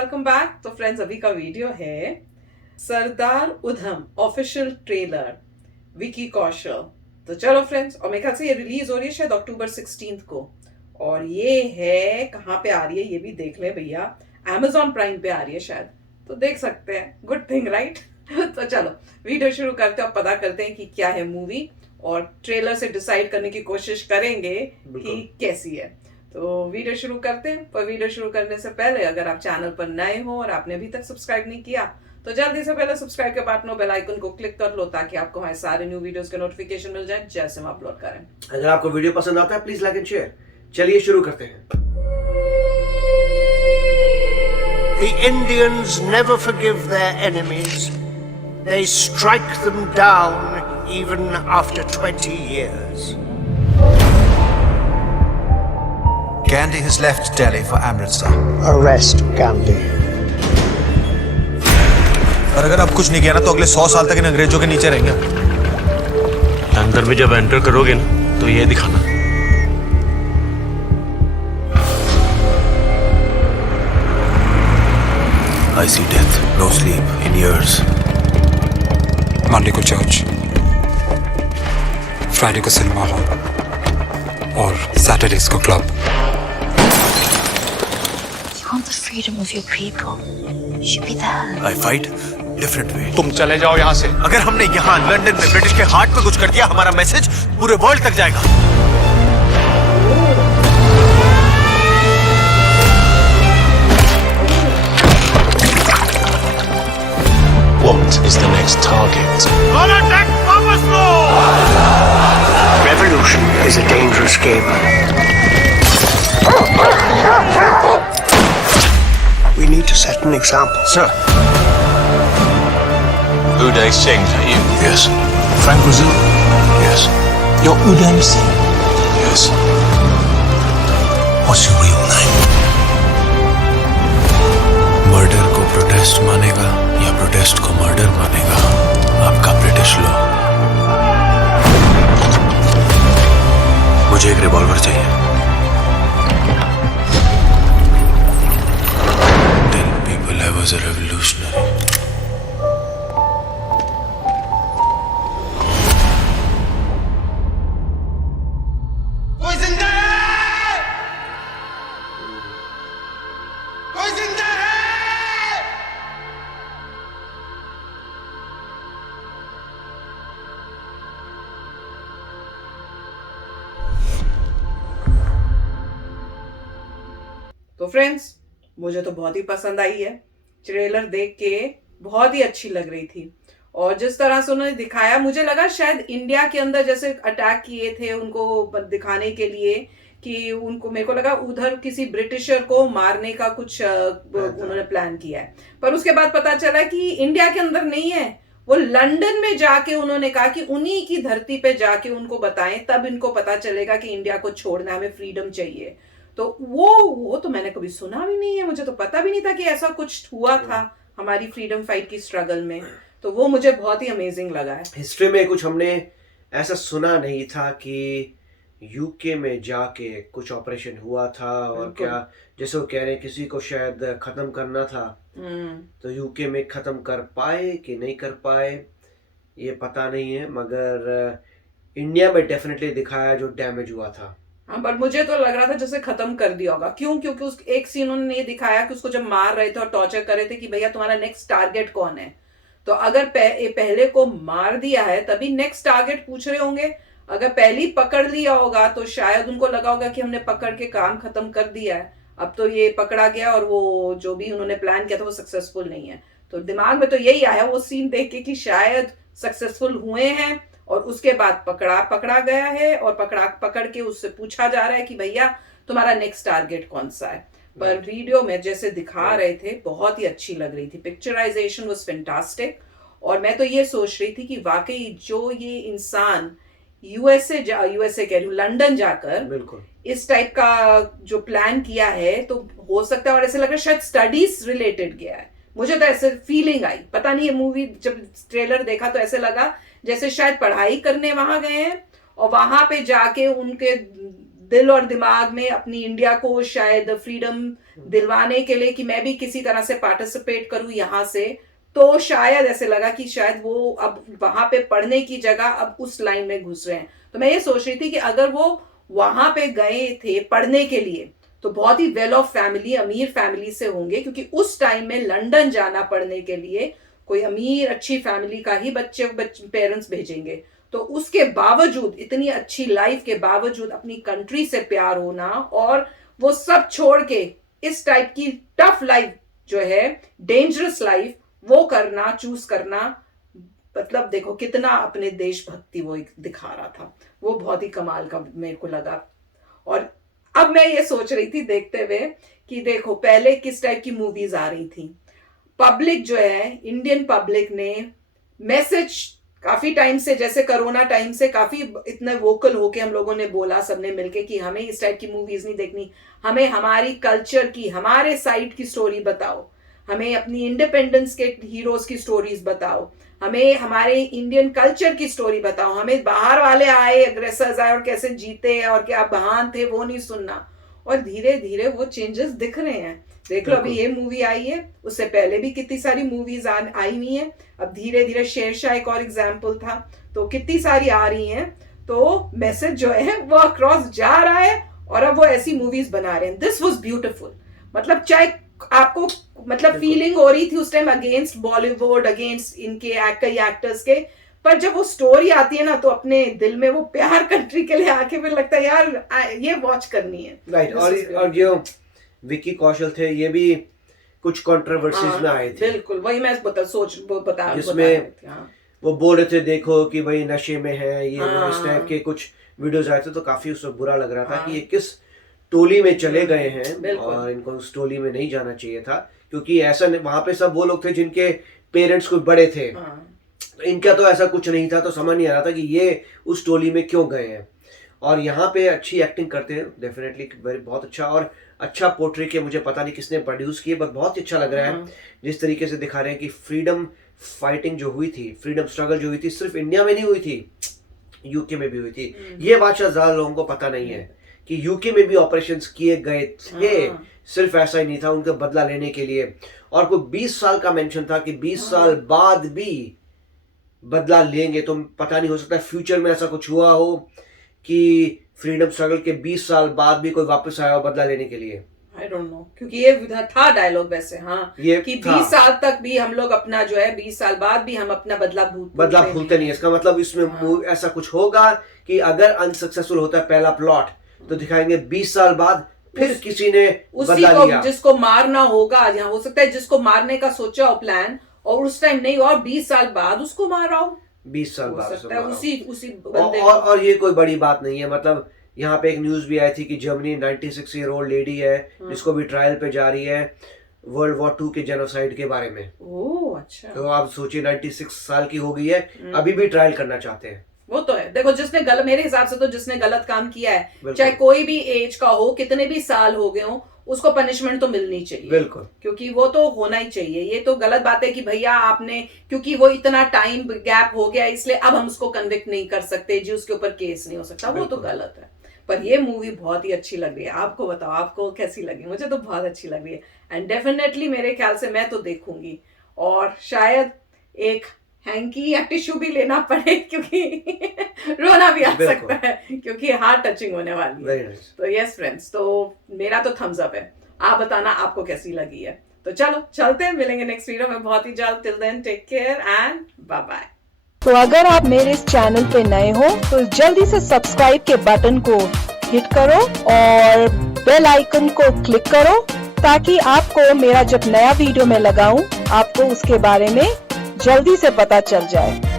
Welcome back. तो friends, अभी का वीडियो है सरदार उधम ऑफिशियल ट्रेलर विकी कौशल। तो चलो फ्रेंड्स, और मेरे ख्याल से ये रिलीज हो रही है शायद अक्टूबर 16 को, और ये है कहाँ पे आ रही है ये भी देख ले भैया, Amazon प्राइम पे आ रही है शायद, तो देख सकते हैं। Good thing right. तो चलो वीडियो शुरू करते हैं और पता करते हैं कि क्या है मूवी, और ट्रेलर से डिसाइड करने की कोशिश करेंगे कि कैसी है। तो वीडियो शुरू करते हैं, पर वीडियो शुरू करने से पहले अगर आप चैनल पर नए हो और आपने अभी तक सब्सक्राइब नहीं किया तो जल्दी से पहले सब्सक्राइब के बटन बेल आइकन को क्लिक कर लो, ताकि आपको हमारे सारे न्यू वीडियोस के नोटिफिकेशन मिल जाए जैसे हम अपलोड करें। अगर आपको वीडियो पसंद आता है प्लीज लाइक एंड शेयर। चलिए शुरू करते हैं। The Indians never forgive their enemies. They strike them down even after 20 years. Gandhi has left Delhi for Amritsar. Arrest Gandhi. और अगर अब कुछ नहीं किया ना तो अगले 100 साल तक इन अंग्रेजों के नीचे रहेंगे। अंदर भी जब एंटर करोगे ना तो ये दिखाना। I see death, no sleep in years. Monday को चर्च, फ्राइडे को सिनेमा हॉल और सैटरडेज को club. You want the freedom of your people. You should be there. I fight different way. तुम चले जाओ यहाँ से। अगर हमने यहाँ लंदन में ब्रिटिश के हार्ट में कुछ कर दिया, हमारा मैसेज पूरे वर्ल्ड तक जाएगा। What is the next target? Revolution is a dangerous game. We need to set an example. Sir. Uday Singh, are you? Yes. Frank Brazil? Yes. You're Uday Singh? Yes. What's your real name? Murder को protest मानेगा या protest को murder मानेगा आपका British law. मुझे एक revolver चाहिए। Tell people I was a revolutionary. तो फ्रेंड्स, मुझे तो बहुत ही पसंद आई है। ट्रेलर देख के बहुत ही अच्छी लग रही थी, और जिस तरह से उन्होंने दिखाया मुझे लगा शायद इंडिया के अंदर जैसे अटैक किए थे उनको दिखाने के लिए, कि उनको, मेरे को लगा उधर किसी ब्रिटिशर को मारने का कुछ उन्होंने प्लान किया है, पर उसके बाद पता चला कि इंडिया के अंदर नहीं है, वो लंदन में जाके उन्होंने कहा कि उन्हीं की धरती पे जाके उनको बताएं, तब इनको पता चलेगा कि इंडिया को छोड़ना, हमें फ्रीडम चाहिए। तो वो तो मैंने कभी सुना भी नहीं है, मुझे तो पता भी नहीं था कि ऐसा कुछ हुआ था हमारी फ्रीडम फाइट की स्ट्रगल में। तो वो मुझे बहुत ही अमेजिंग लगा है। हिस्ट्री में कुछ हमने ऐसा सुना नहीं था कि यूके में जाके कुछ ऑपरेशन हुआ था, और क्या जैसे वो कह रहे हैं किसी को शायद खत्म करना था, तो यूके में खत्म कर पाए कि नहीं कर पाए ये पता नहीं है, मगर इंडिया में डेफिनेटली दिखाया जो डैमेज हुआ था। हाँ, पर मुझे तो लग रहा था जैसे खत्म कर दिया होगा। क्यों? क्योंकि उस एक सीन उन्होंने ये दिखाया कि उसको जब मार रहे थे और टॉर्चर कर रहे थे कि भैया तुम्हारा नेक्स्ट टारगेट कौन है, तो अगर पहले को मार दिया है तभी नेक्स्ट टारगेट पूछ रहे होंगे। अगर पहले ही पकड़ लिया होगा तो शायद उनको लगा होगा कि हमने पकड़ के काम खत्म कर दिया है, अब तो ये पकड़ा गया और वो जो भी उन्होंने प्लान किया था वो सक्सेसफुल नहीं है। तो दिमाग में तो यही आया वो सीन देख के कि शायद सक्सेसफुल हुए हैं, और उसके बाद पकड़ा गया है, और पकड़ के उससे पूछा जा रहा है कि भैया तुम्हारा नेक्स्ट टारगेट कौन सा है। पर वीडियो में जैसे दिखा रहे थे बहुत ही अच्छी लग रही थी, पिक्चराइजेशन वाज फैंटास्टिक, और मैं तो ये सोच रही थी कि वाकई जो ये इंसान यूएसए कह रही हूँ, लंदन जाकर बिल्कुल इस टाइप का जो प्लान किया है, तो हो सकता है, और ऐसे लग रहा है शायद स्टडीज रिलेटेड गया है। मुझे तो ऐसे फीलिंग आई, पता नहीं, ये मूवी जब ट्रेलर देखा तो ऐसे लगा जैसे शायद पढ़ाई करने वहां गए हैं, और वहां पे जाके उनके दिल और दिमाग में अपनी इंडिया को शायद फ्रीडम दिलवाने के लिए कि मैं भी किसी तरह से पार्टिसिपेट करूं यहाँ से, तो शायद ऐसे लगा कि शायद वो अब वहां पे पढ़ने की जगह अब उस लाइन में घुस रहे हैं। तो मैं ये सोच रही थी कि अगर वो वहां पे गए थे पढ़ने के लिए तो बहुत ही वेल ऑफ फैमिली, अमीर फैमिली से होंगे, क्योंकि उस टाइम में लंदन जाना पढ़ने के लिए कोई अमीर अच्छी फैमिली का ही बच्चे पेरेंट्स भेजेंगे। तो उसके बावजूद, इतनी अच्छी लाइफ के बावजूद अपनी कंट्री से प्यार होना और वो सब छोड़ के इस टाइप की टफ लाइफ जो है, डेंजरस लाइफ, वो करना, चूज करना, मतलब देखो कितना अपने देशभक्ति वो दिखा रहा था। वो बहुत ही कमाल का मेरे को लगा। और अब मैं ये सोच रही थी देखते हुए कि देखो पहले किस टाइप की मूवीज आ रही थी, पब्लिक जो है, इंडियन पब्लिक ने मैसेज काफी टाइम से, जैसे कोरोना टाइम से काफी इतने वोकल होके हम लोगों ने बोला सबने मिलके कि हमें इस टाइप की मूवीज नहीं देखनी, हमें हमारी कल्चर की, हमारे साइड की स्टोरी बताओ, हमें अपनी इंडिपेंडेंस के हीरोज की स्टोरीज बताओ, हमें हमारे इंडियन कल्चर की स्टोरी बताओ, हमें बाहर वाले आए, अग्रेसर्स आए और कैसे जीते और क्या बहान थे वो नहीं सुनना। और धीरे धीरे वो चेंजेस दिख रहे हैं। देख लो अभी ये मूवी आई है, उससे पहले भी कितनी सारी मूवीज आई हुई हैं। अब धीरे धीरे शेरशाह एक और एग्जाम्पल था, तो कितनी सारी आ रही हैं। तो मैसेज जो है वो अक्रॉस जा रहा है और अब वो ऐसी मूवीज बना रहे हैं। This was beautiful. मतलब चाहे आपको मतलब फीलिंग हो रही थी उस टाइम अगेंस्ट बॉलीवुड, अगेंस्ट इनके कई एक्टर्स के, पर जब वो स्टोरी आती है ना तो अपने दिल में वो प्यार कंट्री के लिए आके फिर लगता है यार ये वॉच करनी है। राइट। और जो विकी कौशल थे ये भी कुछ कंट्रोवर्सीज में आए थे। बिल्कुल वही मैं बता जिसमें वो बोल रहे थे देखो कि भाई नशे में है ये इस टाइप के कुछ वीडियोस आए थे, तो काफी उसमें बुरा लग रहा था कि ये किस टोली में चले गए हैं और इनको उस टोली में नहीं जाना चाहिए था, क्योंकि ऐसा वहां पे सब वो लोग थे जिनके पेरेंट्स कुछ बड़े थे। तो इनका तो ऐसा कुछ नहीं था, तो समझ नहीं आ रहा था कि ये उस टोली में क्यों गए हैं। और यहाँ पे अच्छी एक्टिंग करते हैं डेफिनेटली, बहुत अच्छा। और अच्छा पोर्ट्रे किया, मुझे पता नहीं किसने प्रोड्यूस किए, बट बहुत अच्छा लग रहा है जिस तरीके से दिखा रहे हैं कि फ्रीडम फाइटिंग जो हुई थी, फ्रीडम स्ट्रगल जो हुई थी, सिर्फ इंडिया में नहीं हुई थी, यूके में भी हुई थी। ये बात शायद ज्यादा लोगों को पता नहीं है कि यूके में भी ऑपरेशंस किए गए थे। सिर्फ ऐसा ही नहीं था, उनका बदला लेने के लिए। और कोई 20 साल का मेंशन था कि 20 साल बाद भी बदला लेंगे। तो पता नहीं, हो सकता है फ्यूचर में ऐसा कुछ हुआ हो कि फ्रीडम स्ट्रगल के 20 साल बाद भी कोई वापस आया हो बदला लेने के लिए। आई डोंट नो, क्योंकि ये था डायलॉग वैसे, हाँ, ये कि 20 साल तक भी हम लोग अपना जो है 20 साल बाद भी हम अपना बदला भूलते नहीं है। इसका मतलब इसमें ऐसा कुछ होगा कि अगर अनसक्सेसफुल होता है पहला प्लॉट तो दिखाएंगे 20 साल बाद फिर किसी ने बदला लिया, जिसको मारना होगा। यहाँ हो सकता है जिसको मारने का सोचा हो प्लान और उस टाइम नहीं हुआ और 20 साल बाद उसको मारा हो। 20 साल बाद उसी बंदे और ये कोई बड़ी बात नहीं है। मतलब यहाँ पे एक न्यूज भी आई थी कि जर्मनी 96 ईयर ओल्ड लेडी है जिसको भी ट्रायल पे जा रही है वर्ल्ड वॉर 2 के जेनोसाइड के बारे में। ओह अच्छा। तो आप सोचिए 96 साल की हो गई है, अभी भी ट्रायल करना चाहते हैं। वो तो है। देखो जिसने गलत, मेरे हिसाब से तो जिसने गलत काम किया है, चाहे कोई भी एज का हो, कितने भी साल हो गए हो, उसको पनिशमेंट तो मिलनी चाहिए। बिल्कुल, क्योंकि वो तो होना ही चाहिए। ये तो गलत बात है कि भैया आपने, क्योंकि वो इतना टाइम गैप हो गया इसलिए अब हम उसको कन्विक्ट नहीं कर सकते जी, उसके ऊपर केस नहीं हो सकता, वो तो गलत है। पर ये मूवी बहुत ही अच्छी लग रही है। आपको बताओ आपको कैसी लगी? मुझे तो बहुत अच्छी लग रही है एंड डेफिनेटली मेरे ख्याल से मैं तो देखूंगी और शायद एक हैंकी या टिश्यू भी लेना पड़े क्योंकि रोना भी आ सकता है, क्योंकि हार्ट टचिंग होने वाली है। तो यस फ्रेंड्स, तो मेरा तो थम्स अप है। आप बताना आपको कैसी लगी है। तो चलो चलते हैं, मिलेंगे नेक्स्ट वीडियो में बहुत ही जल्द। Till then take care and bye bye. तो अगर आप मेरे इस चैनल पे नए हो तो जल्दी से सब्सक्राइब के बटन को हिट करो और बेल आइकन को क्लिक करो ताकि आपको मेरा जब नया वीडियो मैं लगाऊं आपको उसके बारे में जल्दी से पता चल जाए।